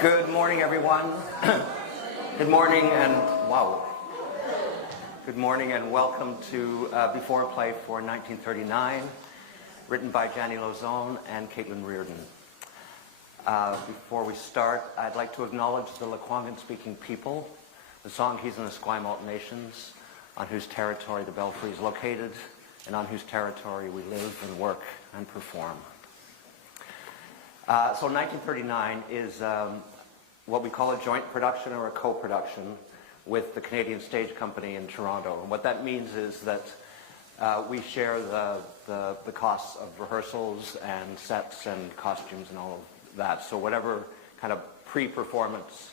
Good morning, everyone. Good morning and wow. Good morning and welcome to B4Play for 1939, written by Janny Lozone and Caitlin Reardon. Before we start, I'd like to acknowledge the Lekwungen-speaking people, the Songhees and the Esquimalt nations, on whose territory the Belfry is located, and on whose territory we live and work and perform. So 1939 is what we call a joint production or a co-production with the Canadian Stage Company in Toronto. And what that means is that we share the costs of rehearsals and sets and costumes and all of that. So whatever kind of pre-performance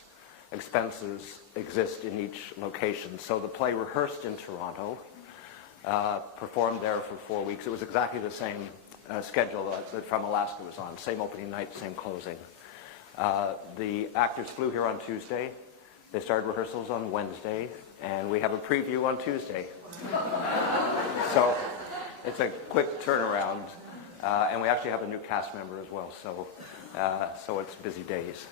expenses exist in each location. So the play rehearsed in Toronto, performed there for 4 weeks. It was exactly the same schedule that From Alaska was on. Same opening night, same closing. The actors flew here on Tuesday. They started rehearsals on Wednesday, and we have a preview on Tuesday. So it's a quick turnaround, and we actually have a new cast member as well, so it's busy days.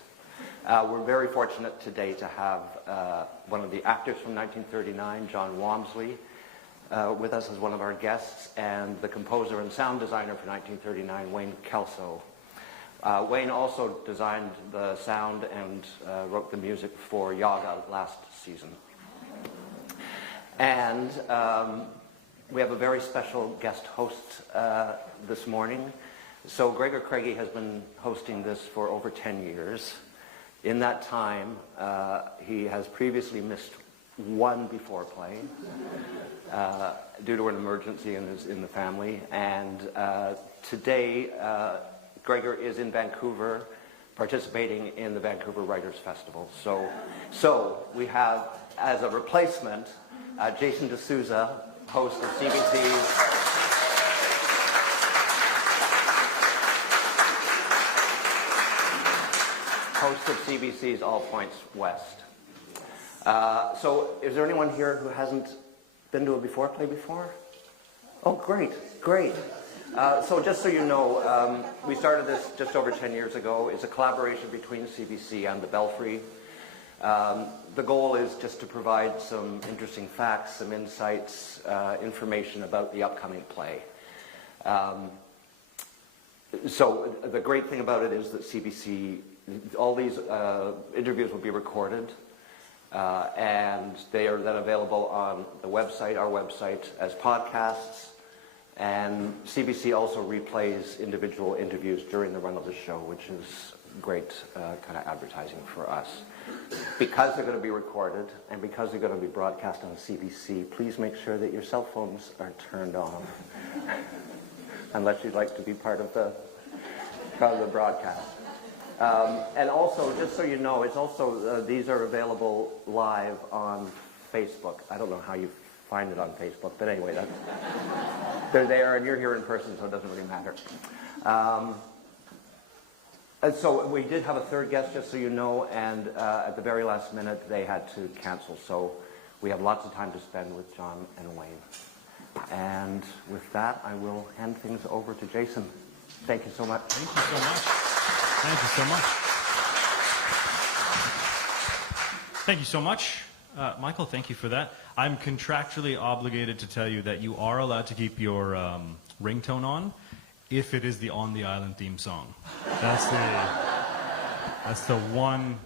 We're very fortunate today to have one of the actors from 1939, John Walmsley, with us as one of our guests, and the composer and sound designer for 1939, Wayne Kelso. Wayne also designed the sound and wrote the music for Yaga last season. And we have a very special guest host this morning. So Gregor Craigie has been hosting this for over 10 years. In that time, he has previously missed one B4Play due to an emergency in the family. And today, Gregor is in Vancouver participating in the Vancouver Writers Festival. So we have, as a replacement, Jason D'Souza, host of CBC's All Points West. So is there anyone here who hasn't been to a B4Play before? Oh, great. So just so you know, we started this just over 10 years ago. It's a collaboration between CBC and the Belfry. The goal is just to provide some interesting facts, some insights, information about the upcoming play. So the great thing about it is that CBC, all these interviews will be recorded, and they are then available on the website, our website, as podcasts. And CBC also replays individual interviews during the run of the show, which is great kind of advertising for us. Because they're going to be recorded and because they're going to be broadcast on CBC, please make sure that your cell phones are turned off, unless you'd like to be part of the broadcast. And also, just so you know, it's also these are available live on Facebook. I don't know how you find it on Facebook, but anyway, they're there, and you're here in person, so it doesn't really matter. And so we did have a third guest, just so you know, and at the very last minute, they had to cancel. So we have lots of time to spend with John and Wayne. And with that, I will hand things over to Jason. Thank you so much. Thank you so much. Thank you so much. Thank you so much. Michael, thank you for that. I'm contractually obligated to tell you that you are allowed to keep your ringtone on if it is the On the Island theme song. That's the one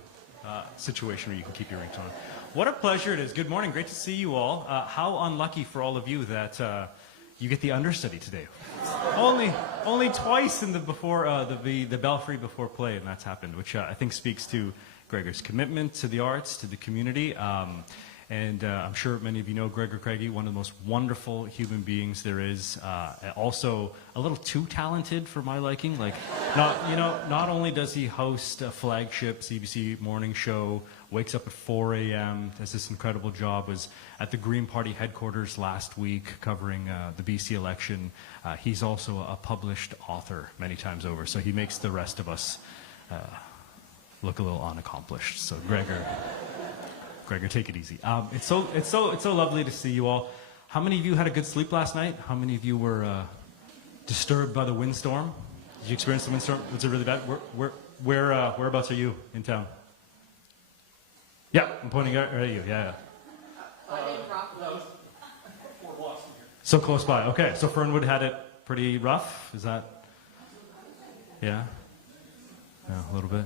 situation where you can keep your ringtone on. What a pleasure it is. Good morning. Great to see you all. How unlucky for all of you that you get the understudy today. Only twice in the Belfry B4Play, and that's happened, which I think speaks to Gregor's commitment to the arts, to the community, and I'm sure many of you know Gregor Craigie, one of the most wonderful human beings there is. Also, a little too talented for my liking. Like, not only does he host a flagship CBC morning show, wakes up at 4 a.m., does this incredible job, was at the Green Party headquarters last week covering the BC election. He's also a published author many times over, so he makes the rest of us look a little unaccomplished. So Gregor, take it easy. It's so lovely to see you all. How many of you had a good sleep last night? How many of you were disturbed by the windstorm? Did you experience the windstorm? Was it really bad? Whereabouts are you in town? Yeah, I'm pointing at you. Yeah. So close by. Okay, so Fernwood had it pretty rough. Is that? Yeah. Yeah, a little bit.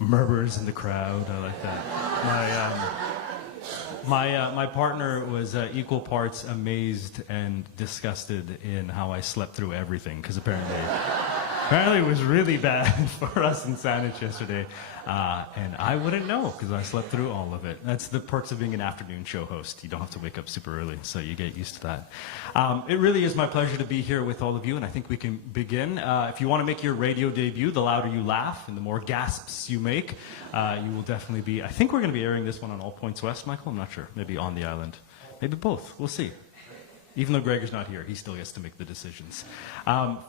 Murmurs in the crowd. I like that. My partner was equal parts amazed and disgusted in how I slept through everything, because apparently it was really bad for us in Saanich yesterday, and I wouldn't know because I slept through all of it. That's the perks of being an afternoon show host. You don't have to wake up super early, so you get used to that. It really is my pleasure to be here with all of you, and I think we can begin. If you want to make your radio debut, the louder you laugh and the more gasps you make, you will definitely be. I think we're going to be airing this one on All Points West, Michael. I'm not sure. Maybe on the island. Maybe both. We'll see. Even though Gregor's not here, he still gets to make the decisions.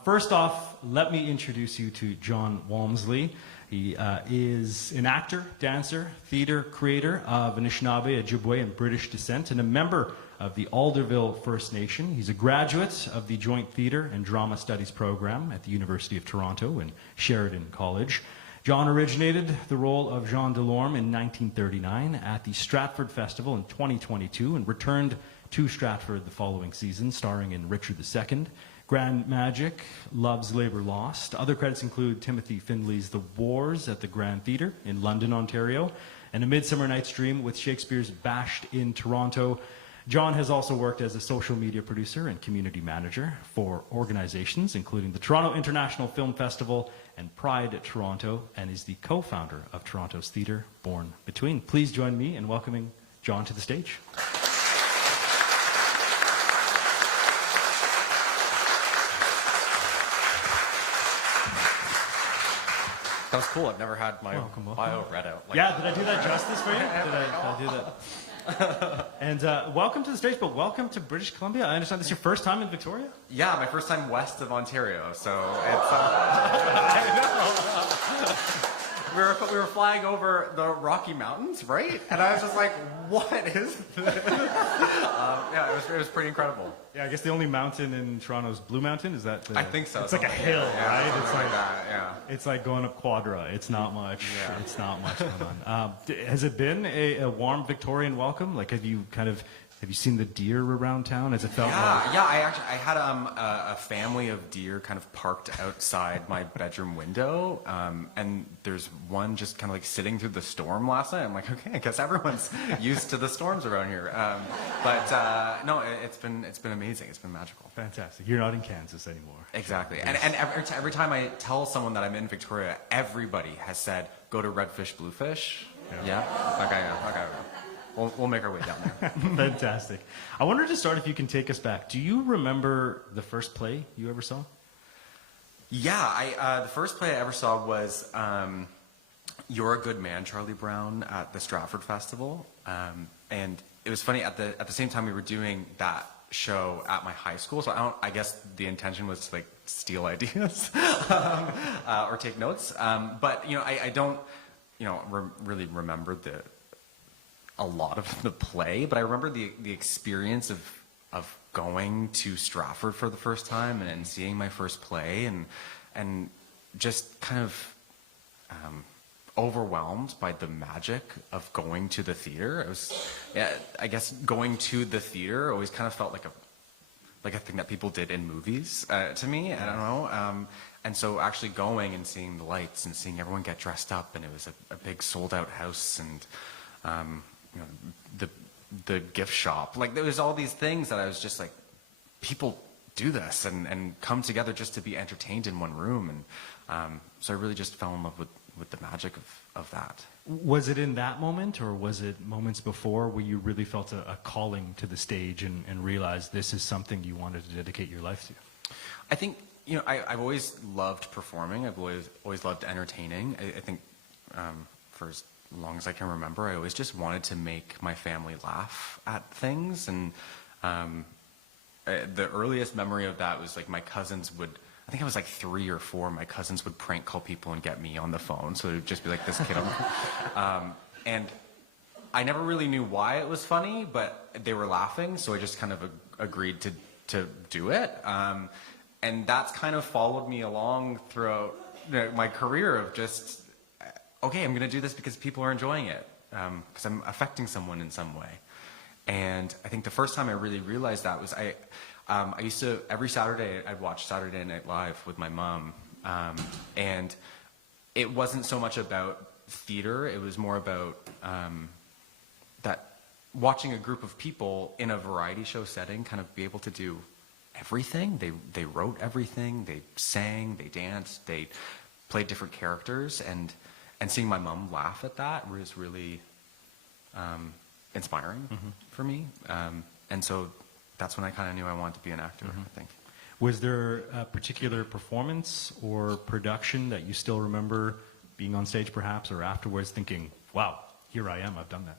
First off, let me introduce you to John Walmsley. He is an actor, dancer, theater creator of Anishinaabe, Ojibwe, and British descent, and a member of the Alderville First Nation. He's a graduate of the Joint Theater and Drama Studies program at the University of Toronto and Sheridan College. John originated the role of Jean Delorme in 1939 at the Stratford Festival in 2022 and returned to Stratford the following season, starring in Richard II, Grand Magic, Love's Labour Lost. Other credits include Timothy Findley's The Wars at the Grand Theatre in London, Ontario, and A Midsummer Night's Dream with Shakespeare's Bashed in Toronto. John has also worked as a social media producer and community manager for organizations including the Toronto International Film Festival and Pride at Toronto, and is the co-founder of Toronto's theatre, Born Between. Please join me in welcoming John to the stage. That was cool. I've never had my bio read out. Yeah, did I do that justice for you? Did I do that? And welcome to the stage, but welcome to British Columbia. I understand this is your first time in Victoria? Yeah, my first time west of Ontario, so it's... we were flying over the Rocky Mountains, right? And I was just like, what is this? Yeah, it was pretty incredible. Yeah, I guess the only mountain in Toronto is Blue Mountain. Is that? I think so. It's like a hill, right? It's like that. Yeah. It's like going up Quadra. It's not much. Yeah. It's not much going on. Has it been a warm Victorian welcome? Like, have you seen the deer around town? Has it felt? Yeah. I had a family of deer kind of parked outside my bedroom window, and there's one just kind of like sitting through the storm last night. I'm like, okay, I guess everyone's used to the storms around here. No, it's been amazing. It's been magical. Fantastic. You're not in Kansas anymore. Exactly. And every time I tell someone that I'm in Victoria, everybody has said, go to Redfish, Bluefish. Yeah. Okay. We'll make our way down there. Fantastic. I wanted to start if you can take us back. Do you remember the first play you ever saw? Yeah, the first play I ever saw was You're a Good Man, Charlie Brown at the Stratford Festival. And it was funny, at the same time we were doing that show at my high school, so I guess the intention was to like steal ideas or take notes. But I don't really remember a lot of the play, but I remember the experience of going to Stratford for the first time and seeing my first play and just kind of overwhelmed by the magic of going to the theater. I guess going to the theater always kind of felt like a thing that people did in movies to me. I don't know. And so actually going and seeing the lights and seeing everyone get dressed up, and it was a big sold out house, and the gift shop. Like, there was all these things that I was just like, people do this and come together just to be entertained in one room. And so I really just fell in love with the magic of that. Was it in that moment, or was it moments before where you really felt a calling to the stage and realized this is something you wanted to dedicate your life to? I think, I've always loved performing. I've always loved entertaining. I think for as long as I can remember, I always just wanted to make my family laugh at things. And the earliest memory of that was like my cousins would, I think I was like 3 or 4, my cousins would prank call people and get me on the phone. So it would just be like this kid. And I never really knew why it was funny, but they were laughing. So I just kind of agreed to do it. And that's kind of followed me along throughout my career of just, okay, I'm going to do this because people are enjoying it. because I'm affecting someone in some way. And I think the first time I really realized that was I used to, every Saturday, I'd watch Saturday Night Live with my mom. And it wasn't so much about theater, it was more about that watching a group of people in a variety show setting kind of be able to do everything. They wrote everything, they sang, they danced, they played different characters, and seeing my mom laugh at that was really inspiring for me. And so that's when I kind of knew I wanted to be an actor, I think. Was there a particular performance or production that you still remember being on stage perhaps, or afterwards thinking, wow, here I am, I've done that?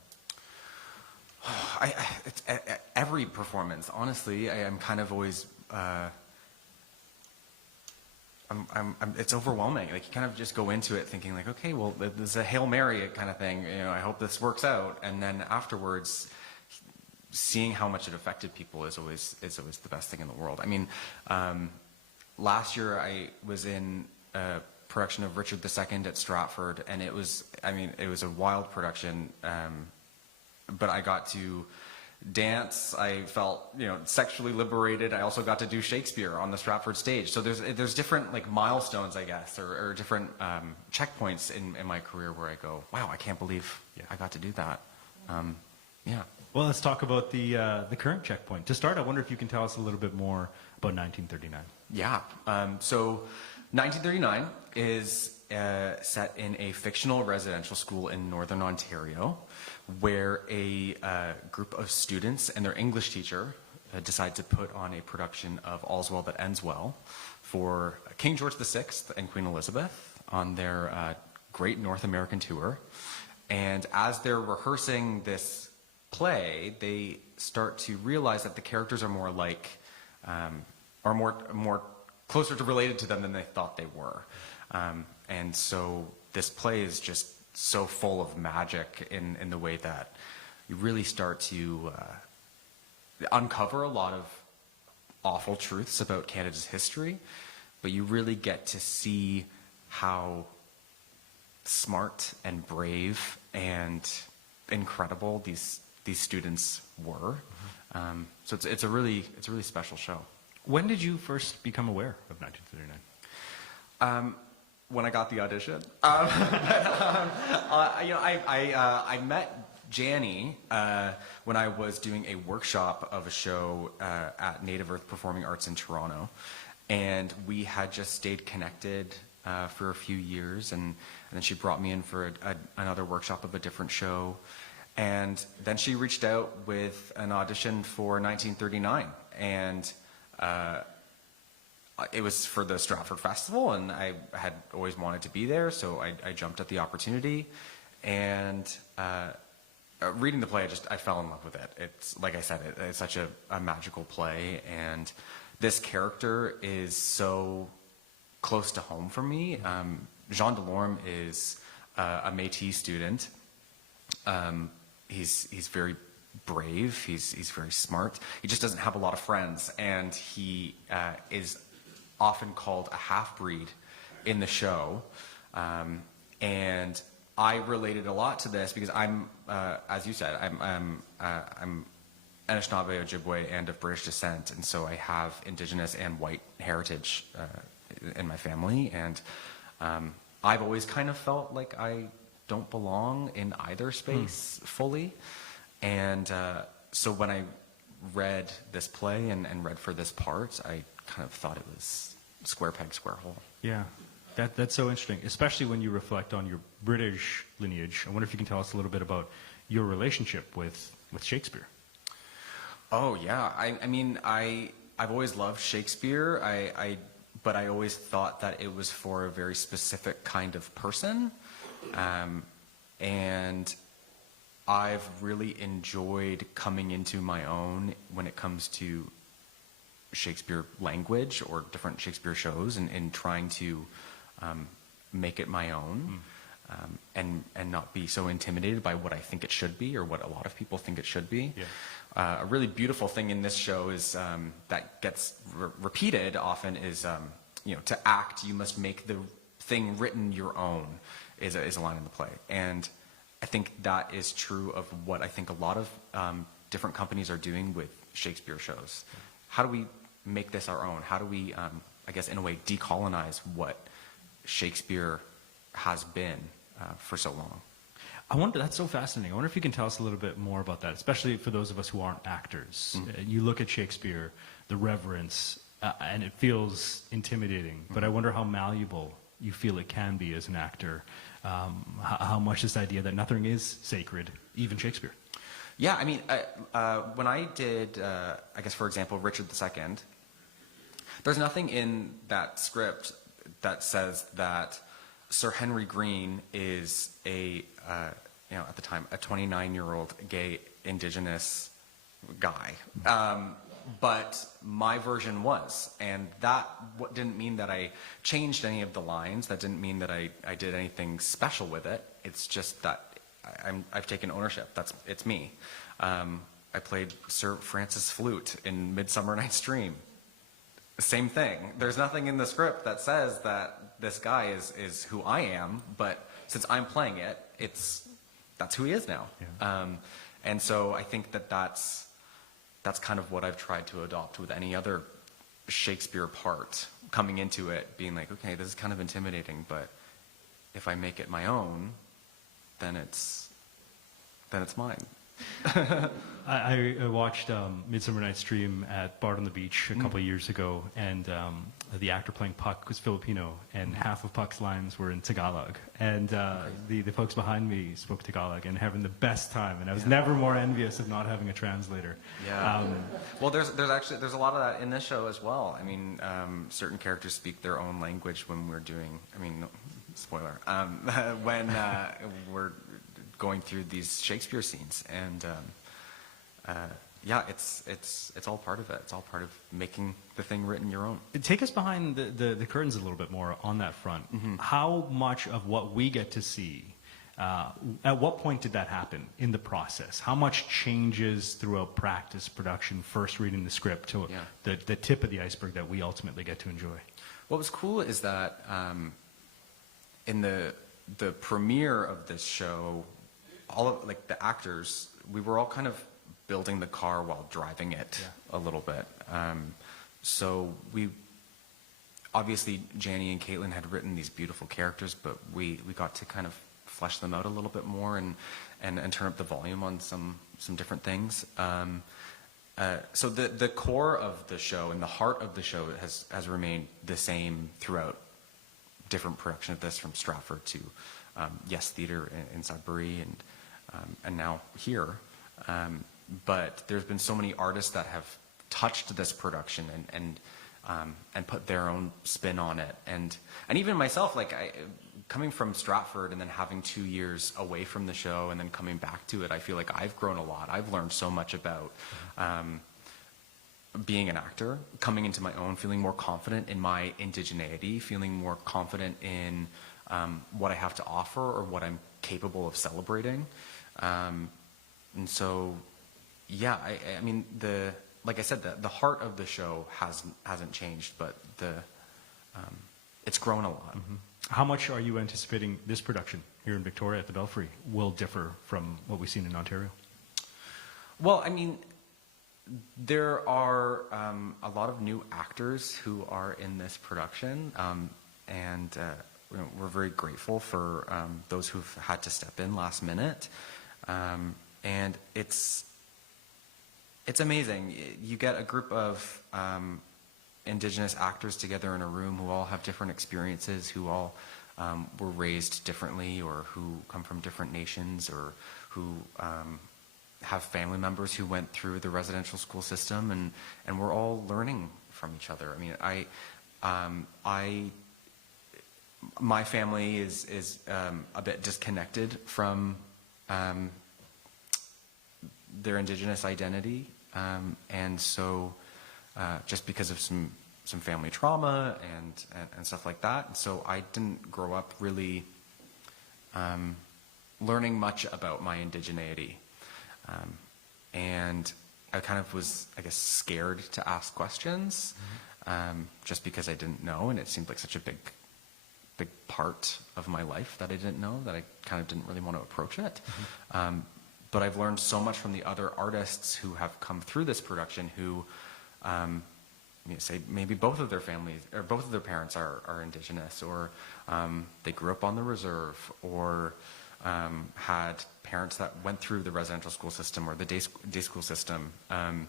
It's every performance, honestly. I'm kind of always, it's overwhelming. Like, you kind of just go into it thinking like, okay, well, there's a Hail Mary kind of thing. You know, I hope this works out. And then afterwards, seeing how much it affected people is always the best thing in the world. I mean, last year I was in a production of Richard II at Stratford, and it was a wild production. But I got to dance. I felt, sexually liberated. I also got to do Shakespeare on the Stratford stage. So there's different like milestones, I guess, or different checkpoints in my career where I go, wow, I can't believe I got to do that. Yeah. Well, let's talk about the current checkpoint. To start, I wonder if you can tell us a little bit more about 1939. Yeah. So 1939 is set in a fictional residential school in Northern Ontario, where a group of students and their English teacher decide to put on a production of All's Well That Ends Well for King George VI and Queen Elizabeth on their great North American tour. And as they're rehearsing this play, they start to realize that the characters are more like, are more closer to related to them than they thought they were. And so this play is just so full of magic in the way that you really start to uncover a lot of awful truths about Canada's history, but you really get to see how smart and brave and incredible these students were. So it's a really special show. When did you first become aware of 1939? When I got the audition. I met Janny when I was doing a workshop of a show at Neighbourhood Performing Arts in Toronto, and we had just stayed connected for a few years, and then she brought me in for another workshop of a different show, and then she reached out with an audition for 1939, and it was for the Stratford Festival, and I had always wanted to be there, so I jumped at the opportunity. And reading the play, I fell in love with it. It's, like I said, it's such a magical play, and this character is so close to home for me. Jean Delorme is a Métis student. He's very brave. He's very smart. He just doesn't have a lot of friends, and he is often called a half-breed in the show, and I related a lot to this because I'm, as you said, I'm Anishinaabe, Ojibwe, and of British descent, and so I have Indigenous and white heritage in my family, and I've always kind of felt like I don't belong in either space fully, and so when I read this play and read for this part, I kind of thought it was square peg, square hole. Yeah, that's so interesting, especially when you reflect on your British lineage. I wonder if you can tell us a little bit about your relationship with Shakespeare. Oh yeah, I mean I've always loved Shakespeare. But I always thought that it was for a very specific kind of person, and I've really enjoyed coming into my own when it comes to Shakespeare language or different Shakespeare shows, and trying to make it my own, and not be so intimidated by what I think it should be or what a lot of people think it should be. Yeah. A really beautiful thing in this show is that gets repeated often is to act you must make the thing written your own is a line in the play, and I think that is true of what I think a lot of different companies are doing with Shakespeare shows. How do we make this our own? How do we, I guess, in a way, decolonize what Shakespeare has been for so long? I wonder, that's so fascinating. I wonder if you can tell us a little bit more about that, especially for those of us who aren't actors. You look at Shakespeare, the reverence, and it feels intimidating, but I wonder how malleable you feel it can be as an actor. How much this idea that nothing is sacred, even Shakespeare. Yeah, I mean, when I did, I guess, for example, Richard II, there's nothing in that script that says that Sir Henry Green is a, at the time, a 29-year-old gay indigenous guy. But my version was, and that didn't mean that I changed any of the lines. That didn't mean that I did anything special with it. It's just that I've taken ownership. It's me. I played Sir Francis Flute in Midsummer Night's Dream. Same thing. There's nothing in the script that says that this guy is who I am, but since I'm playing it, that's who he is now. Yeah. And so I think that's kind of what I've tried to adopt with any other Shakespeare part, coming into it being like, okay, this is kind of intimidating, but if I make it my own, then it's mine. I watched Midsummer Night's Dream at Bard on the Beach a couple of years ago, and the actor playing Puck was Filipino, and half of Puck's lines were in Tagalog. And the folks behind me spoke Tagalog and having the best time, and I was never more envious of not having a translator. Yeah. Well, there's a lot of that in this show as well. I mean, certain characters speak their own language when we're doing, no, spoiler, when we're going through these Shakespeare scenes, and it's all part of it. It's all part of making the thing written your own. Take us behind the curtains a little bit more on that front. How much of what we get to see, at what point did that happen in the process? How much changes throughout practice, production, first reading the script to the tip of the iceberg that we ultimately get to enjoy? What was cool is that in the premiere of this show, all of the actors, we were all kind of building the car while driving it a little bit. So we obviously, Janny and Caitlin had written these beautiful characters, but we got to kind of flesh them out a little bit more and turn up the volume on some different things. So the core of the show and the heart of the show has remained the same throughout different production of this, from Stratford to Yes Theatre in Sudbury and now here. But there's been so many artists that have touched this production and put their own spin on it. And even myself, coming from Stratford and then having 2 years away from the show and then coming back to it, I feel like I've grown a lot. I've learned so much about being an actor, coming into my own, feeling more confident in my indigeneity, feeling more confident in what I have to offer or what I'm capable of celebrating. And so, yeah, I mean, like I said, the heart of the show hasn't changed, but it's grown a lot. How much are you anticipating this production here in Victoria at the Belfry will differ from what we've seen in Ontario? Well, I mean, there are a lot of new actors who are in this production, and we're very grateful for those who've had to step in last minute. And it's amazing. You get a group of Indigenous actors together in a room who all have different experiences, who all were raised differently, or who come from different nations, or who have family members who went through the residential school system, and we're all learning from each other. I mean, my family is a bit disconnected from their Indigenous identity, and so just because of some family trauma and stuff like that. And so I didn't grow up really learning much about my indigeneity, and I kind of was, I guess, scared to ask questions, just because I didn't know, and it seemed like such a big big part of my life that I didn't know, that I kind of didn't really want to approach it. But I've learned so much from the other artists who have come through this production who, say maybe both of their families or both of their parents are Indigenous, or they grew up on the reserve, or had parents that went through the residential school system or the day school system. I've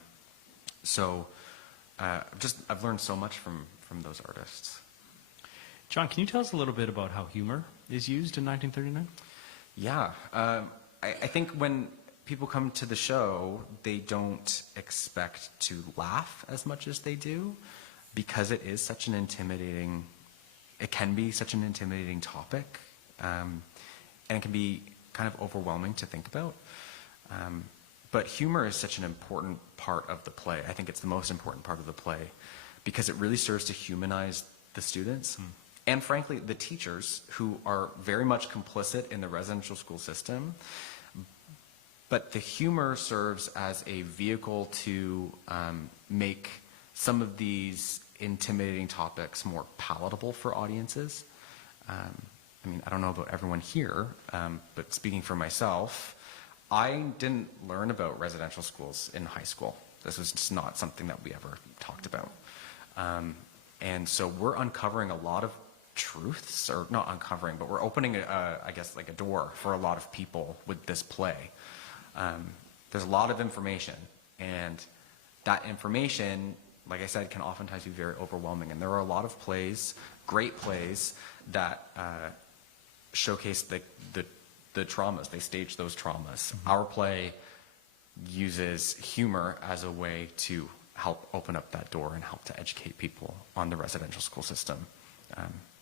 learned so much from those artists. John, can you tell us a little bit about how humor is used in 1939? Yeah. I think when people come to the show, they don't expect to laugh as much as they do, because it is such an intimidating, it can be such an intimidating topic, and it can be kind of overwhelming to think about. But humor is such an important part of the play. I think it's the most important part of the play, because it really serves to humanize the students. And frankly, the teachers, who are very much complicit in the residential school system. But the humor serves as a vehicle to make some of these intimidating topics more palatable for audiences. I don't know about everyone here, but speaking for myself, I didn't learn about residential schools in high school. This was just not something that we ever talked about. And so we're uncovering a lot of truths, or not uncovering, but we're opening, I guess, like a door for a lot of people with this play. There's a lot of information, and that information, like I said, can oftentimes be very overwhelming. And there are a lot of plays, great plays, that showcase the traumas. They stage those traumas. Our play uses humor as a way to help open up that door and help to educate people on the residential school system.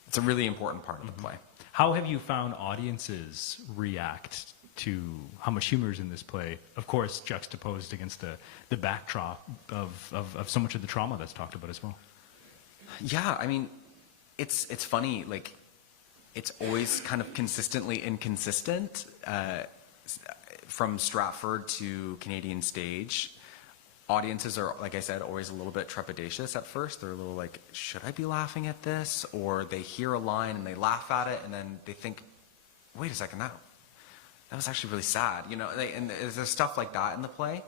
It's a really important part of the play. How have you found audiences react to how much humor is in this play, of course juxtaposed against the backdrop of so much of the trauma that's talked about as well? Yeah, it's funny, like, it's always kind of consistently inconsistent. From Stratford to Canadian Stage, audiences are, like I said, always a little bit trepidatious at first. They're a little like, should I be laughing at this? Or they hear a line and they laugh at it, and then they think, wait a second, that was actually really sad, and there's stuff like that in the play.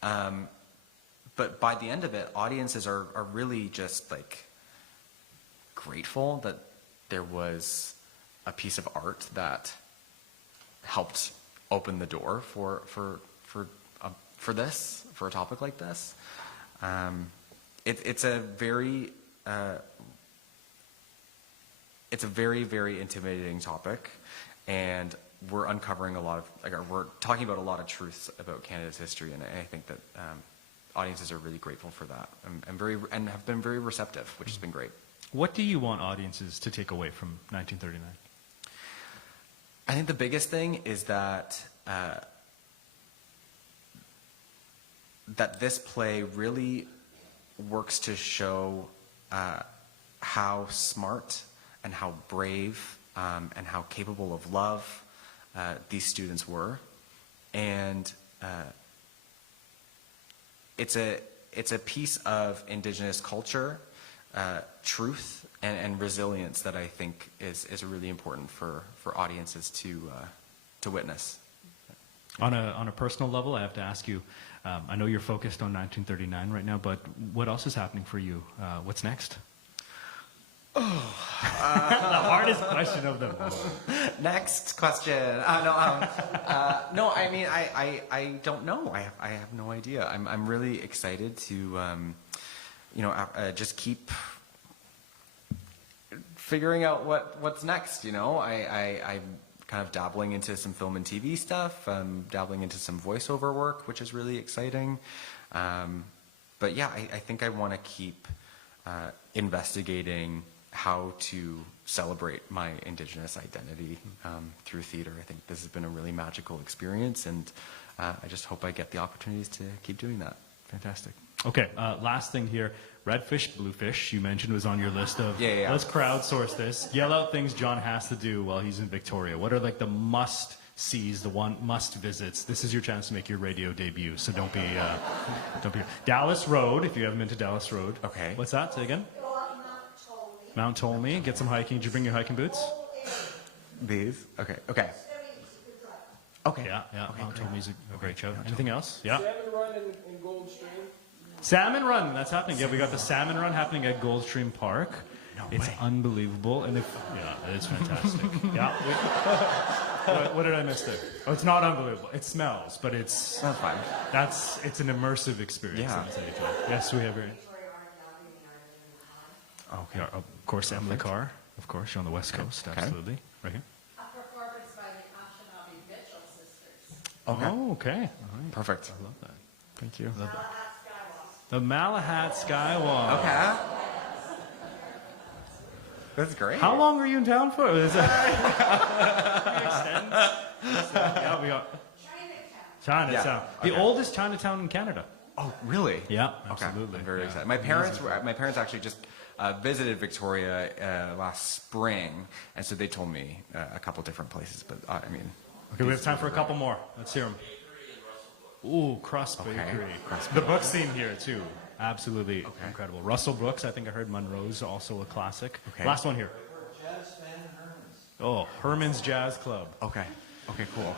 But by the end of it, audiences are really just like grateful that there was a piece of art that helped open the door for a topic like this. It's a very very intimidating topic, and we're uncovering a lot of, we're talking about a lot of truths about Canada's history, and I think that audiences are really grateful for that, and have been very receptive, which has been great. What do you want audiences to take away from 1939? I think the biggest thing is that that this play really works to show how smart and how brave and how capable of love these students were, and it's a piece of Indigenous culture, truth, and resilience that I think is really important for audiences to witness. On a personal level, I have to ask you, I know you're focused on 1939 right now, but what else is happening for you? What's next? The hardest question of them all. Next question. No, I don't know. I have no idea. I'm really excited to, just keep figuring out what's next. I'm kind of dabbling into some film and TV stuff. I'm dabbling into some voiceover work, which is really exciting. But yeah, I think I want to keep investigating how to celebrate my Indigenous identity through theater. I think this has been a really magical experience, and I just hope I get the opportunities to keep doing that. Fantastic. Okay, last thing here. Redfish, bluefish, you mentioned was on your list of, yeah. Let's crowdsource this. Yell out things John has to do while he's in Victoria. What are like the must-sees, the must-visits? This is your chance to make your radio debut, so don't be... Dallas Road, if you haven't been to Dallas Road. Okay. What's that? Say again? Mount Ptolemy, get some hiking. Did you bring your hiking boots? These? Okay. Okay. Okay. Yeah. Mount Ptolemy's a great show. Anything else? Yeah. Salmon Run in Goldstream. Salmon Run, that's happening. Yeah, we got the Salmon Run happening at Goldstream Park. It's unbelievable, and it's fantastic. Yeah. What did I miss there? Oh, it's not unbelievable. It smells, but it's That's fine. it's an immersive experience. Yeah. Let me tell you, John. Yes, we have her. Okay. Yeah, of course, Emily Carr. Of course, you're on the West Coast. Okay. Absolutely, right here. A performance by the Ashanabi Mitchell sisters. Okay. Oh, okay. All right. Perfect. I love that. Thank you. Love that. The Malahat Skywalk. Okay. That's great. How long are you in town for? Is that... Extend? Yeah, we got Chinatown. The Okay. oldest Chinatown in Canada. Oh, really? Yeah, Okay. absolutely. I'm very Yeah. excited. My parents actually just visited Victoria last spring, and so they told me a couple different places. But I mean, Okay, we have time for a couple more. Let's hear them. Ooh, Crust Okay. Bakery. Crust The book scene here, too. Absolutely incredible. Russell Brooks, I think I heard Monroe's also a classic. Okay. Last one here. Oh, Herman's Jazz Club. okay, cool.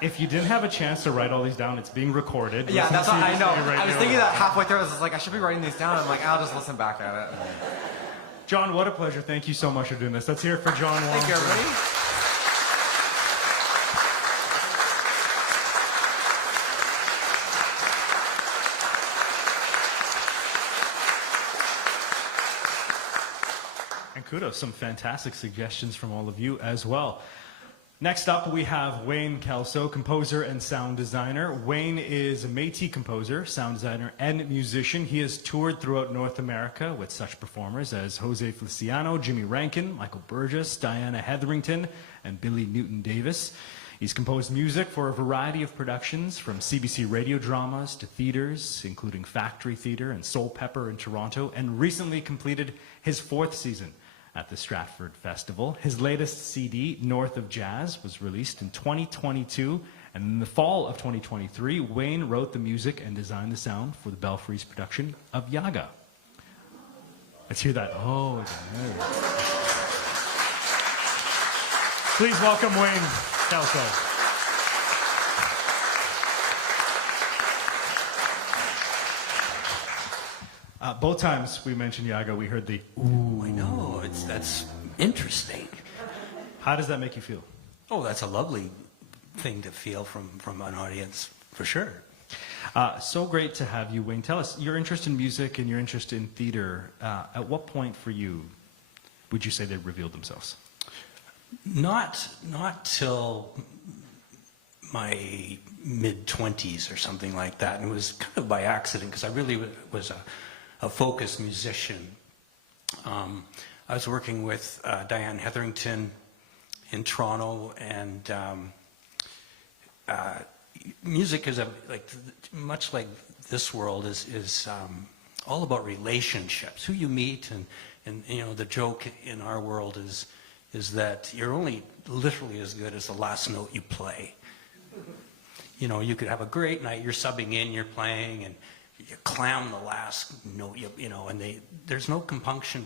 If you didn't have a chance to write all these down, it's being recorded. Yeah, Listen that's to what I this know. right I was now. thinking that halfway through. I was like, I should be writing these down. I'm like, I'll just listen back at it. John, what a pleasure. Thank you so much for doing this. Let's hear it for John Wong. Thank you, everybody. And kudos, some fantastic suggestions from all of you as well. Next up, we have Wayne Kelso, composer and sound designer. Wayne is a Métis composer, sound designer, and musician. He has toured throughout North America with such performers as Jose Feliciano, Jimmy Rankin, Michael Burgess, Diana Hetherington, and Billy Newton Davis. He's composed music for a variety of productions, from CBC radio dramas to theaters, including Factory Theatre and Soul Pepper in Toronto, and recently completed his 4th season at the Stratford Festival. His latest CD, North of Jazz, was released in 2022, and in the fall of 2023, Wayne wrote the music and designed the sound for the Belfry's production of Yaga. Let's hear that. Oh, there. Please welcome Wayne Kelso. Both times we mentioned Yaga, we heard the ooh. I know, that's interesting. How does that make you feel? Oh, that's a lovely thing to feel from an audience, for sure. So great to have you, Wayne. Tell us your interest in music and your interest in theater. At what point for you would you say they revealed themselves? Not till my mid-20s or something like that. And it was kind of by accident, because I really was a focused musician. I was working with Diane Hetherington in Toronto, and music is much like this world is all about relationships, who you meet, and you know, the joke in our world is that you're only literally as good as the last note you play. You know, you could have a great night, you're subbing in, you're playing, and you clam the last note, you know, and there's no compunction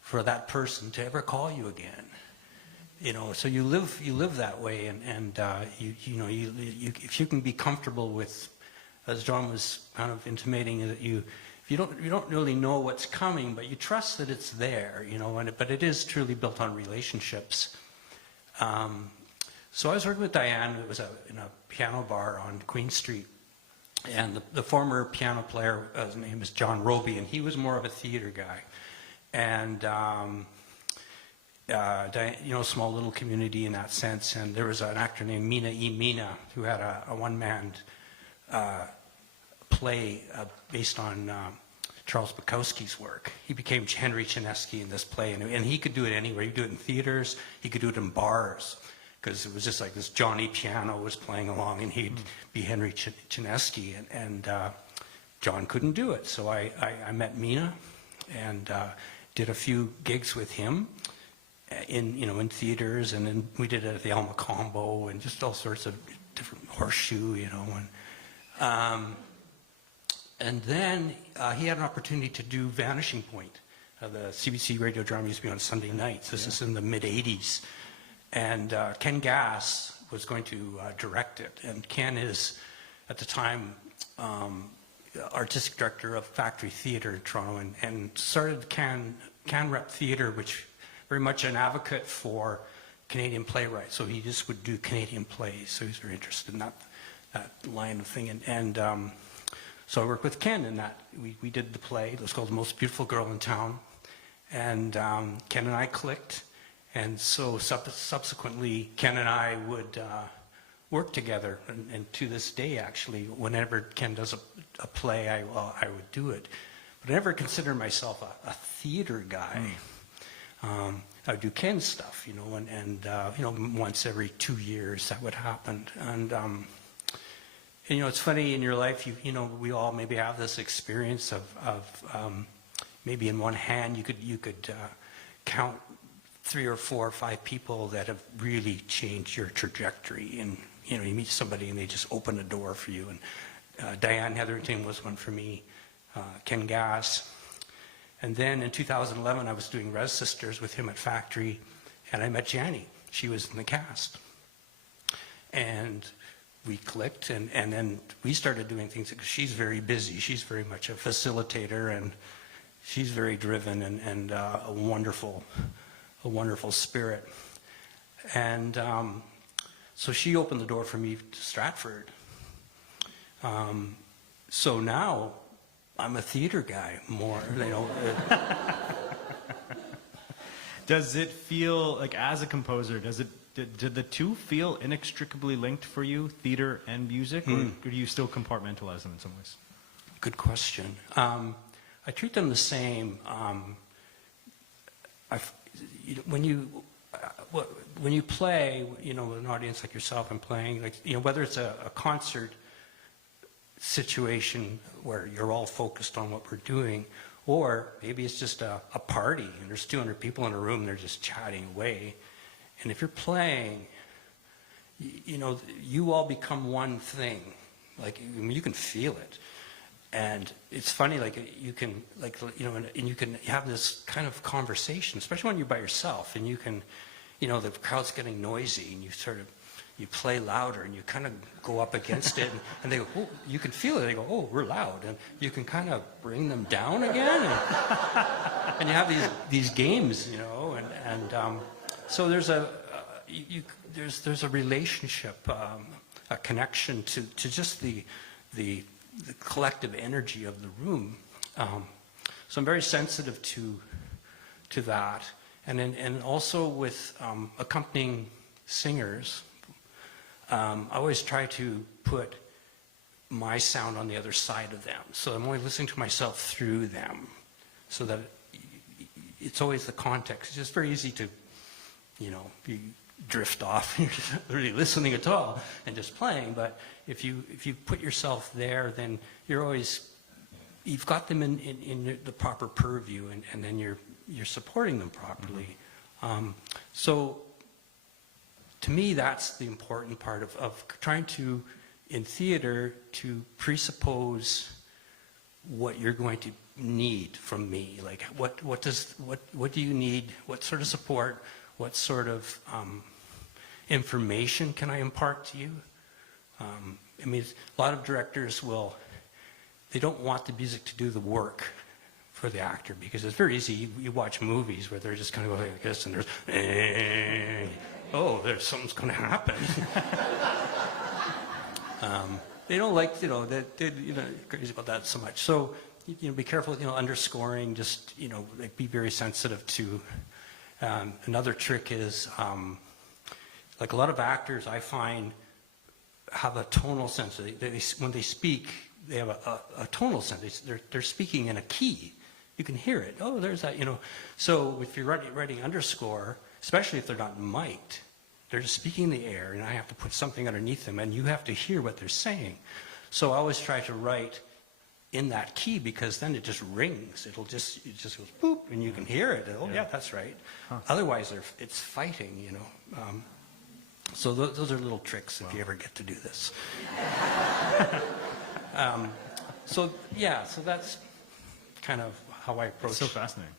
for that person to ever call you again. You know, so you live that way, and you know, if you can be comfortable with, as John was kind of intimating, that you don't really know what's coming, but you trust that it's there, you know, but it is truly built on relationships. So I was working with Diane. It was in a piano bar on Queen Street, and the former piano player, his name is John Roby, and he was more of a theater guy. And Diane, you know, small little community in that sense. And there was an actor named Mina E. Mina who had a one-man play based on Charles Bukowski's work. He became Henry Chinesky in this play, and he could do it anywhere. He could do it in theaters. He could do it in bars, because it was just like this Johnny piano was playing along, and he'd be Henry Chinesky, and John couldn't do it. So I met Mina and did a few gigs with him in theaters, and then we did it at the Alma Combo and just all sorts of different Horseshoe, you know. And then he had an opportunity to do Vanishing Point the CBC radio drama used to be on Sunday nights. This is in the mid-'80s. And Ken Gass was going to direct it. And Ken is, at the time, artistic director of Factory Theatre in Toronto, and started Can Rep Theatre, which very much an advocate for Canadian playwrights. So he just would do Canadian plays. So he's very interested in that line of thing. And so I worked with Ken in that. We did the play. It was called The Most Beautiful Girl in Town. And Ken and I clicked. And so subsequently, Ken and I would work together. And to this day, actually, whenever Ken does a play, I would do it. But I never considered myself a theater guy. I would do Ken's stuff, and once every 2 years that would happen. And it's funny in your life, we all maybe have this experience of maybe in one hand you could count 3 or 4 or 5 people that have really changed your trajectory. And you meet somebody and they just open a door for you. And Diane Hetherington was one for me. Ken Gass. And then in 2011, I was doing Res Sisters with him at Factory, and I met Janie. She was in the cast. And we clicked, and then we started doing things, because she's very busy. She's very much a facilitator, and she's very driven and a wonderful spirit. And so she opened the door for me to Stratford. So now I'm a theater guy more, Does it feel like, as a composer, did the two feel inextricably linked for you, theater and music, or do you still compartmentalize them in some ways? Good question. I treat them the same. When you play, an audience like yourself and playing, whether it's a concert situation where you're all focused on what we're doing, or maybe it's just a party and there's 200 people in a room and they're just chatting away. And if you're playing, you all become one thing. You can feel it. And it's funny, you can have this kind of conversation, especially when you're by yourself, and you can, the crowd's getting noisy, and you play louder, and you kind of go up against it, and they go, oh, you can feel it. They go, oh, we're loud, and you can kind of bring them down again, and you have these games, and so there's a relationship, a connection to just the collective energy of the room. So I'm very sensitive to that, and also with accompanying singers. I always try to put my sound on the other side of them, so I'm only listening to myself through them, so that it's always the context. It's just very easy to, you drift off. You're just not really listening at all and just playing. But if you put yourself there, then you've got them in the proper purview, and then you're supporting them properly. So to me, that's the important part of trying to, in theater, to presuppose what you're going to need from me. Like what do you need? What sort of support? What sort of information can I impart to you? A lot of directors they don't want the music to do the work for the actor, because it's very easy. You watch movies where they're just kind of going like this, and there's something's going to happen. They don't like, crazy about that so much. So, be careful, underscoring, just, be very sensitive to. Another trick is, a lot of actors, I find, have a tonal sense. When they speak, they have a tonal sense. They're speaking in a key. You can hear it. Oh, there's that, So if you're writing underscore, especially if they're not mic'd, they're just speaking in the air, and I have to put something underneath them, and you have to hear what they're saying. So I always try to write in that key, because then it just rings. It just goes boop, and you can hear it. Oh, yeah, that's right. Huh. Otherwise, it's fighting, So those are little tricks if you ever get to do this. So that's kind of how I approach. It's so fascinating.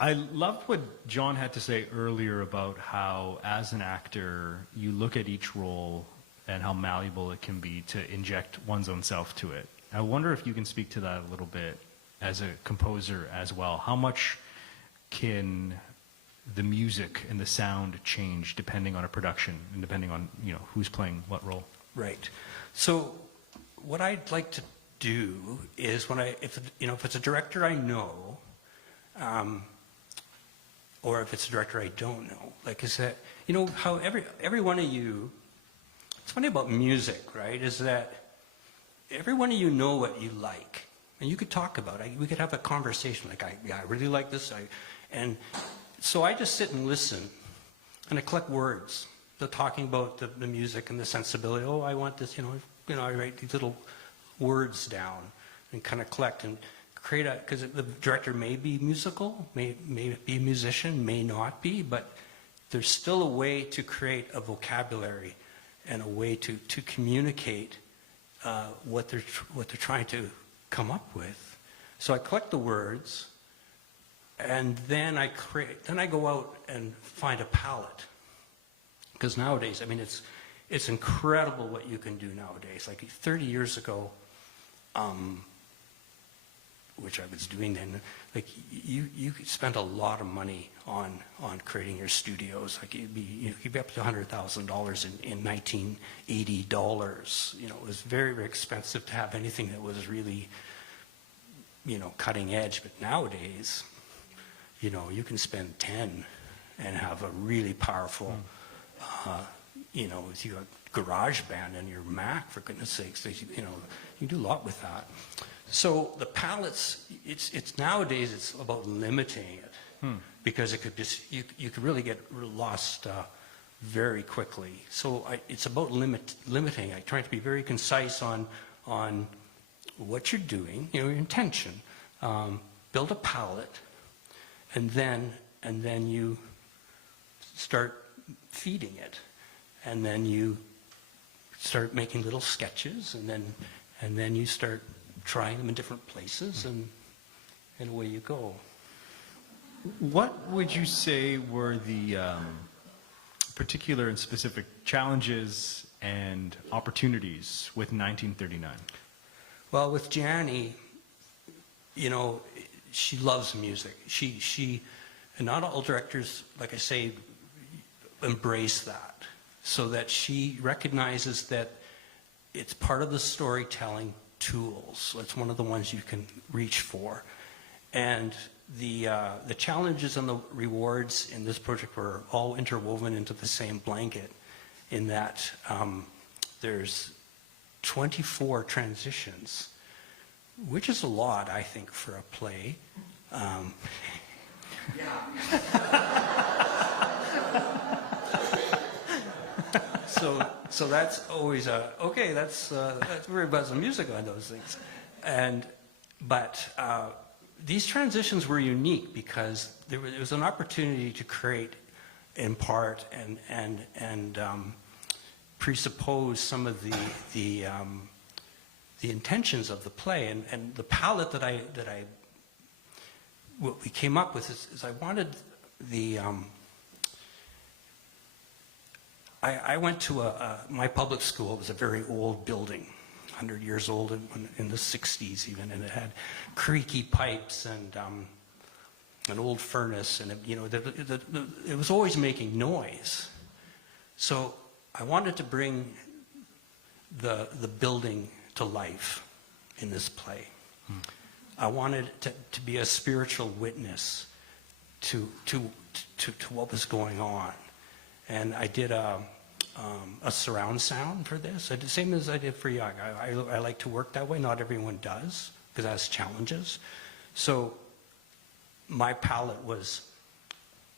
I loved what John had to say earlier about how, as an actor, you look at each role and how malleable it can be to inject one's own self to it. I wonder if you can speak to that a little bit as a composer as well. How much can the music and the sound change depending on a production and depending on, you know, who's playing what role? Right. So what I'd like to do is if it's a director I know, or if it's a director I don't know, like is that, you know, how every one of you, it's funny about music, right, is that every one of you know what you like. And you could talk about it. We could have a conversation like, I really like this. And so I just sit and listen, and I collect words. They're talking about the music and the sensibility. Oh, I want this, you know, I write these little words down and kind of collect and create because the director may be musical, may be a musician, may not be, but there's still a way to create a vocabulary and a way to communicate what they're trying to come up with. So I collect the words, and then I go out and find a palette. Because nowadays, I mean, it's incredible what you can do nowadays. Like 30 years ago, which I was doing then, like you could spend a lot of money on creating your studios. Like you'd be up to $100,000 in 1980 dollars. You know, it was very, very expensive to have anything that was really, you know, cutting edge. But nowadays, you know, you can spend 10 and have a really powerful, you know, if you have GarageBand and your Mac, for goodness sakes, you know, you do a lot with that. So the palettes, it's nowadays it's about limiting it because it could just you could really get lost very quickly. So it's about limiting. I try to be very concise on what you're doing, you know, your intention. Build a palette, and then you start feeding it, and then you start making little sketches, and then you start trying them in different places, and away you go. What would you say were the particular and specific challenges and opportunities with 1939? Well, with Janie, you know, she loves music. She and not all directors, like I say, embrace that, so that she recognizes that it's part of the storytelling tools. So it's one of the ones you can reach for. And the challenges and the rewards in this project were all interwoven into the same blanket, in that there's 24 transitions, which is a lot, I think, for a play. So that's always okay. That's very about some music on those things, but these transitions were unique because there was an opportunity to create, in part, and presuppose some of the intentions of the play, and the palette what we came up with is I wanted the. I went to my public school. It was a very old building, 100 years old in the 60s even, and it had creaky pipes and an old furnace, and you know, it was always making noise. So I wanted to bring the building to life in this play. I wanted to be a spiritual witness to what was going on. And I did a surround sound for this. I did the same as I did for Young. I like to work that way. Not everyone does, because that has challenges. So my palette was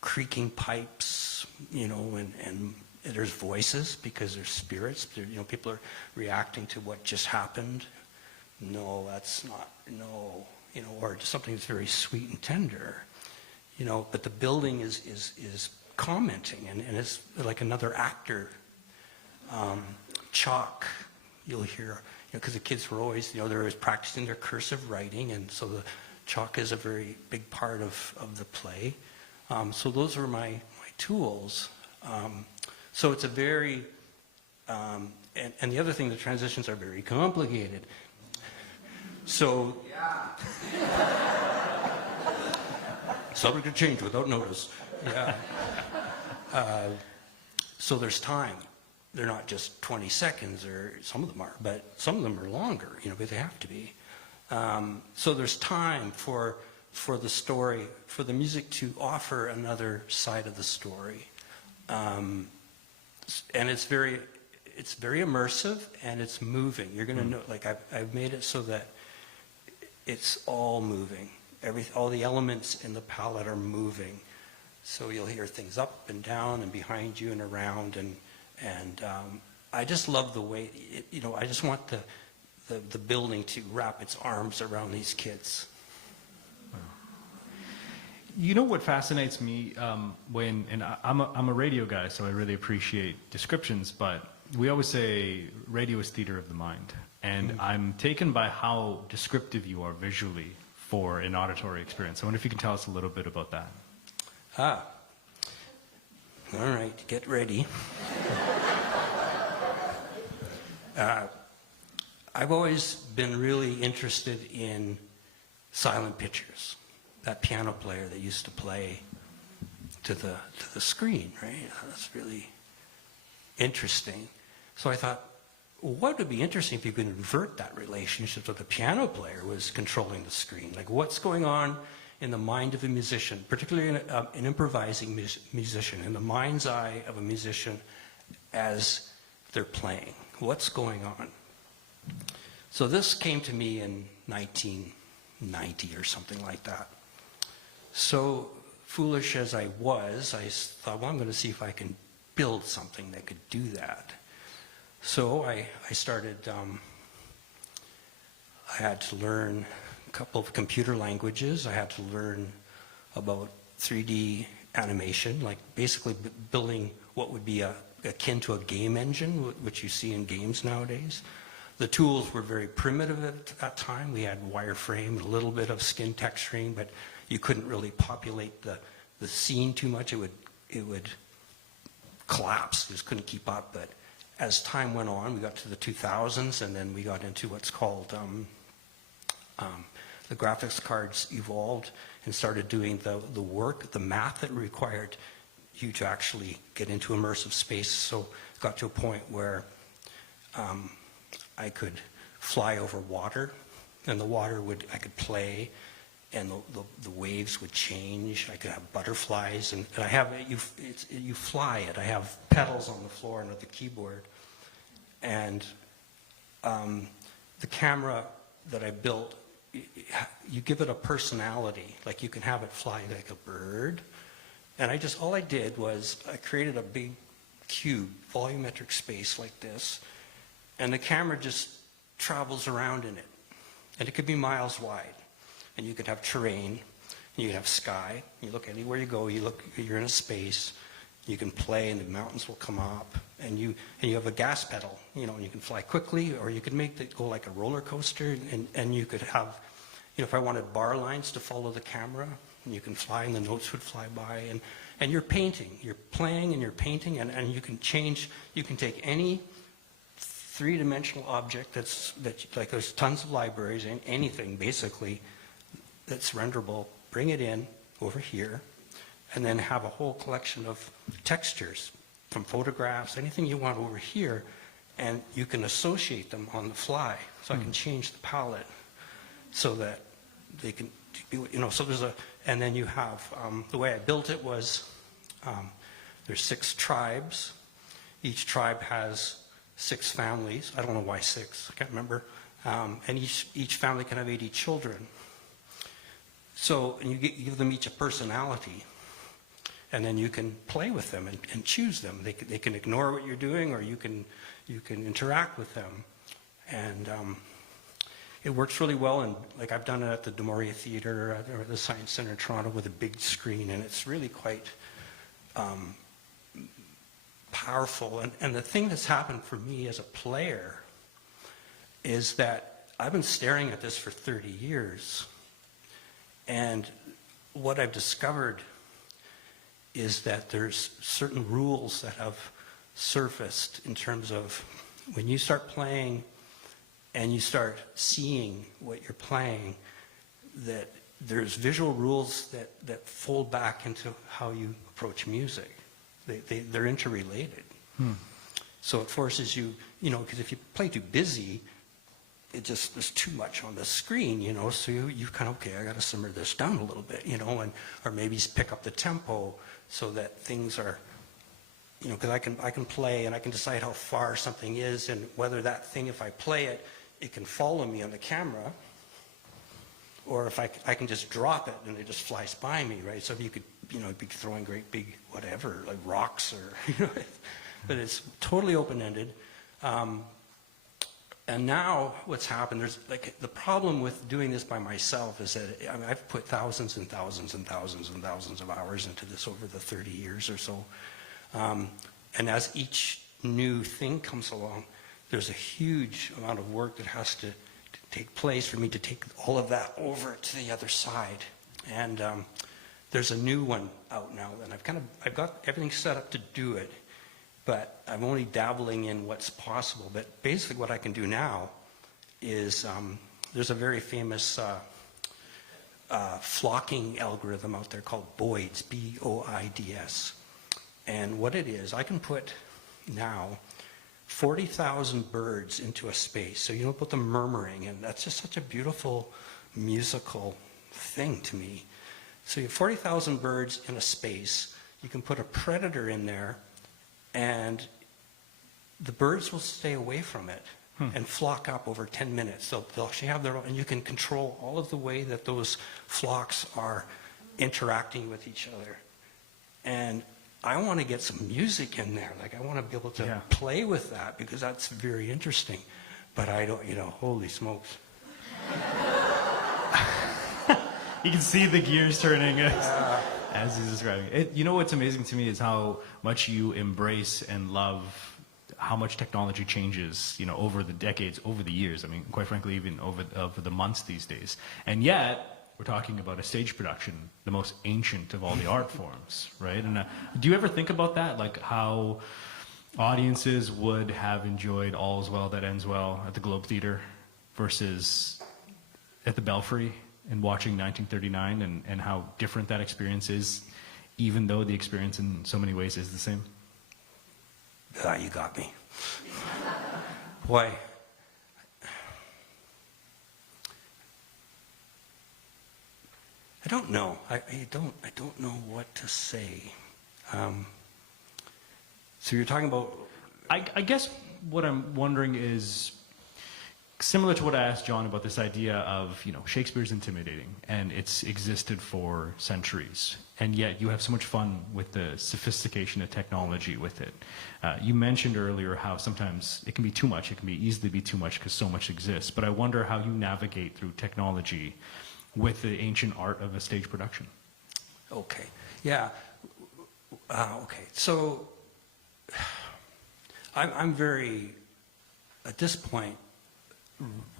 creaking pipes, you know, and there's voices because there's spirits. You know, people are reacting to what just happened. No, that's not, no, you know, or something that's very sweet and tender, you know, but the building is commenting, and it's like another actor. Chalk, you'll hear, you know, because the kids were always, you know, they're always practicing their cursive writing, and so the Chalk is a very big part of the play. So those are my tools. So it's a very, and the other thing, the transitions are very complicated. So, subject to change without notice. Yeah. So there's time. They're not just 20 seconds, or some of them are, but some of them are longer, but they have to be. So there's time for the story, for the music to offer another side of the story. And it's very immersive, and it's moving. You're going to know, like I've made it so that it's all moving. All the elements in the palette are moving. So you'll hear things up and down and behind you and around, and I just love the way, I just want the building to wrap its arms around these kids. You know what fascinates me and I'm a radio guy, so I really appreciate descriptions, but we always say radio is theater of the mind. And I'm taken by how descriptive you are visually for an auditory experience. I wonder if you can tell us a little bit about that. All right, get ready. I've always been really interested in silent pictures. That piano player that used to play to the screen, right? That's really interesting. So I thought, what would be interesting if you could invert that relationship so the piano player was controlling the screen? Like, what's going on in the mind of a musician, particularly an improvising musician, in the mind's eye of a musician as they're playing? What's going on? So this came to me in 1990 or something like that. So foolish as I was, I thought, well, I'm going to see if I can build something that could do that. So I started, I had to learn a couple of computer languages. I had to learn about 3D animation, like basically building what would be akin to a game engine, which you see in games nowadays. The tools were very primitive at that time. We had wireframe, a little bit of skin texturing, but you couldn't really populate the scene too much. It would collapse. You just couldn't keep up. But as time went on, we got to the 2000s, and then we got into what's called the graphics cards evolved and started doing the work, the math that required you to actually get into immersive space. So it got to a point where I could fly over water, and the water I could play, and the waves would change. I could have butterflies, and I have you fly it. I have pedals on the floor and the keyboard, and the camera that I built, you give it a personality. Like, you can have it fly like a bird, and all I did was I created a big cube, volumetric space like this, and the camera just travels around in it, and it could be miles wide. And you could have terrain, and you could have sky. You look anywhere you go, you're in a space. You can play, and the mountains will come up, and you have a gas pedal, and you can fly quickly, or you could make it go like a roller coaster, and you could have, if I wanted bar lines to follow the camera, and you can fly, and the notes would fly by, and you're painting, you're playing, and you're painting, and you can change. You can take any three-dimensional object like there's tons of libraries and anything basically that's renderable, bring it in over here, and then have a whole collection of textures from photographs, anything you want over here, and you can associate them on the fly. So I can change the palette so that they can, so there's and then you have, the way I built it was, there's 6 tribes. Each tribe has 6 families. I don't know why 6, I can't remember. And each family can have 80 children. So, and you give them each a personality, and then you can play with them and choose them. They can ignore what you're doing, or you can interact with them. And it works really well, and like I've done it at the Du Maurier Theatre or the Science Centre in Toronto with a big screen, and it's really quite powerful. And the thing that's happened for me as a player is that I've been staring at this for 30 years, And what I've discovered is that there's certain rules that have surfaced in terms of when you start playing and you start seeing what you're playing, that there's visual rules that fold back into how you approach music. They're interrelated. So it forces you, because if you play too busy, there's too much on the screen, so you kind of, okay, I got to simmer this down a little bit, or maybe pick up the tempo so that things are, because I can play and I can decide how far something is and whether that thing, if I play it, it can follow me on the camera, or if I can just drop it and it just flies by me, right? So you could, be throwing great big whatever, like rocks or, but it's totally open-ended. And now what's happened, there's like the problem with doing this by myself is that I've put thousands and thousands and thousands and thousands of hours into this over the 30 years or so. And as each new thing comes along, there's a huge amount of work that has to take place for me to take all of that over to the other side. And there's a new one out now, and I've got everything set up to do it, but I'm only dabbling in what's possible. But basically what I can do now is there's a very famous flocking algorithm out there called Boids, B-O-I-D-S. And what it is, I can put now 40,000 birds into a space. So you don't put them murmuring, and that's just such a beautiful musical thing to me. So you have 40,000 birds in a space. You can put a predator in there, and the birds will stay away from it and flock up over 10 minutes. So they'll actually have their own, and you can control all of the way that those flocks are interacting with each other. And I want to get some music in there. Like, I want to be able to play with that because that's very interesting. But I don't, holy smokes. You can see the gears turning as he's describing it. What's amazing to me is how much you embrace and love how much technology changes, over the decades, over the years. I mean, quite frankly, even over the months these days. And yet, we're talking about a stage production, the most ancient of all the art forms, right? And do you ever think about that, like how audiences would have enjoyed All's Well That Ends Well at the Globe Theatre versus at the Belfry and watching 1939, and how different that experience is, even though the experience in so many ways is the same? You got me. Boy. I don't know. I don't know what to say. So you're talking about... I guess what I'm wondering is similar to what I asked John about this idea of, Shakespeare's intimidating and it's existed for centuries, and yet you have so much fun with the sophistication of technology with it. You mentioned earlier how sometimes it can be too much. It can easily be too much because so much exists. But I wonder how you navigate through technology with the ancient art of a stage production. Okay. Yeah. Okay. So I'm very, at this point,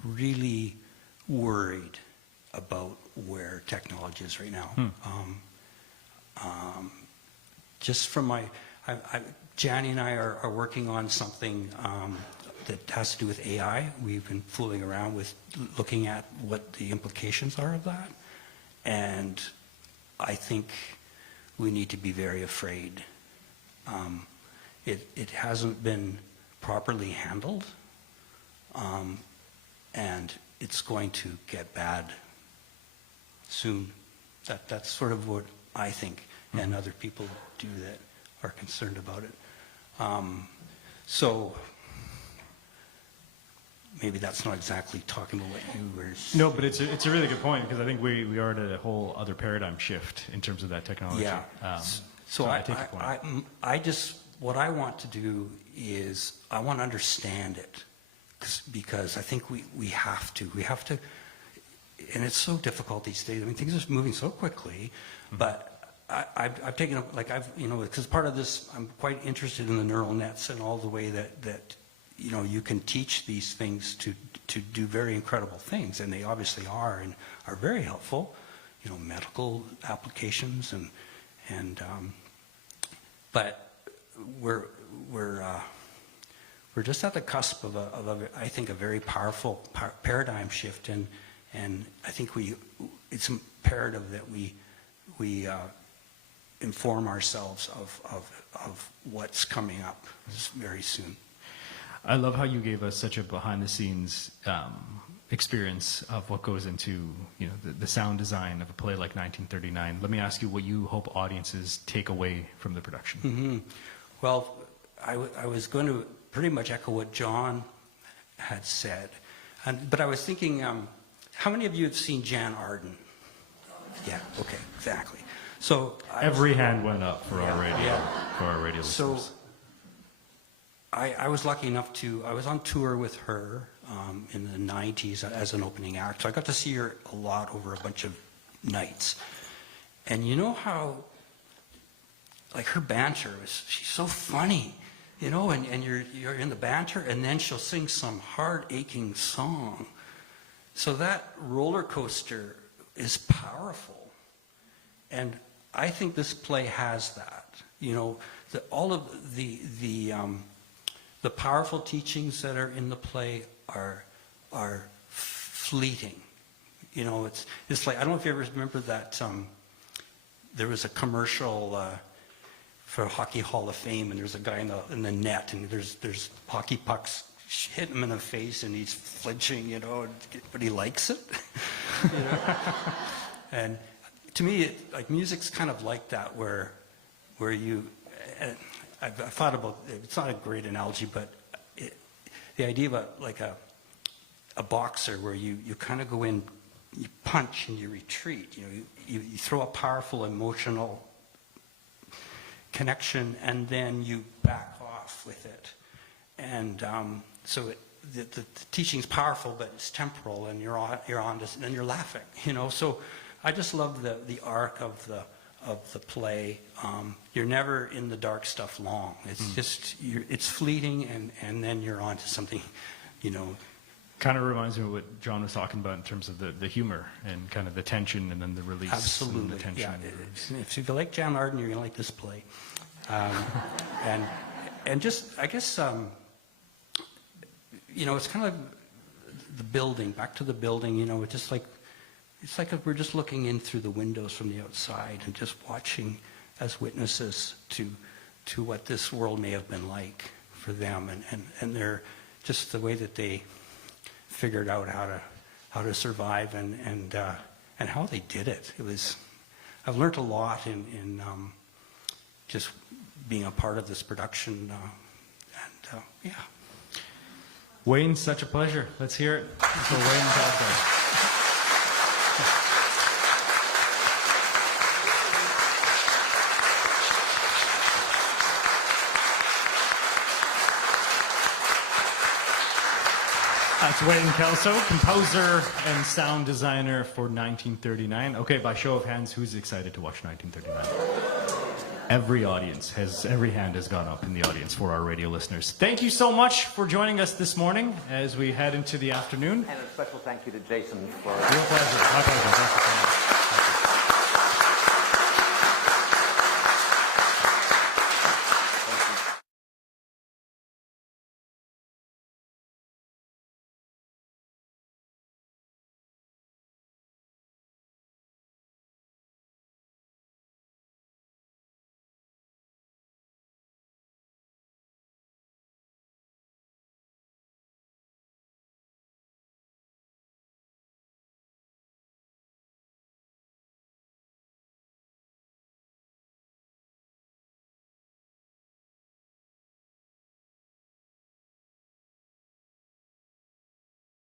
really worried about where technology is right now. Just from Janny and I are working on something that has to do with AI. We've been fooling around with looking at what the implications are of that. And I think we need to be very afraid. It hasn't been properly handled. And it's going to get bad soon. That's sort of what I think, and other people do that are concerned about it. So maybe that's not exactly talking about what you were saying. No, but it's a really good point, because I think we are at a whole other paradigm shift in terms of that technology. Yeah. So I take your point. I just, what I want to do is I want to understand it. Because I think we have to, and it's so difficult these days. I mean, things are moving so quickly, but I've taken up, because part of this, I'm quite interested in the neural nets and all the way that you can teach these things to do very incredible things, and they obviously are, and are very helpful. medical applications, but we're just at the cusp of I think a very powerful paradigm shift, and I think it's imperative that we inform ourselves of what's coming up very soon. I love how you gave us such a behind-the-scenes experience of what goes into the sound design of a play like 1939. Let me ask you what you hope audiences take away from the production. Mm-hmm. Well, I was going to pretty much echo what John had said, but I was thinking, how many of you have seen Jan Arden? Yeah, okay, exactly. So every hand went up for our radio. Yeah. For our radio So listeners. I was lucky enough I was on tour with her in the 90s as an opening act. So I got to see her a lot over a bunch of nights. And you know how, like, her banter, she's so funny, and you're in the banter, and then she'll sing some hard aching song. So that roller coaster is powerful. And I think this play has that. All of the powerful teachings that are in the play are fleeting. It's like, I don't know if you ever remember that there was a commercial for Hockey Hall of Fame, and there's a guy in the net, and there's hockey pucks hitting him in the face, and he's flinching, but he likes it. And to me, music's kind of like that, where you. I've thought about it. It's not a great analogy, but the idea of a boxer where you kind of go in, you punch and you retreat. You throw a powerful emotional connection, and then you back off with it. And so the teaching's powerful, but it's temporal, and you're on this, and then you're laughing. So I just love the arc of the play. You're never in the dark stuff long. It's just it's fleeting, and then you're on to something, Kind of reminds me of what John was talking about in terms of the humor and kind of the tension and then the release. Absolutely. And the tension. Yeah. If you like Jan Arden, you're gonna like this play. And just, I guess, it's kind of the building. Back to the building. It's just like. It's like we're just looking in through the windows from the outside and just watching as witnesses to what this world may have been like for them, and they're just the way that they figured out how to survive and how they did it. I've learned a lot in just being a part of this production, yeah. Wayne, such a pleasure. Let's hear it for Wayne Belfry. That's Wayne Kelso, composer and sound designer for 1939. Okay, by show of hands, who's excited to watch 1939? Every hand has gone up in the audience for our radio listeners. Thank you so much for joining us this morning as we head into the afternoon. And a special thank you to Jason for... Real pleasure. My pleasure. Thanks for coming.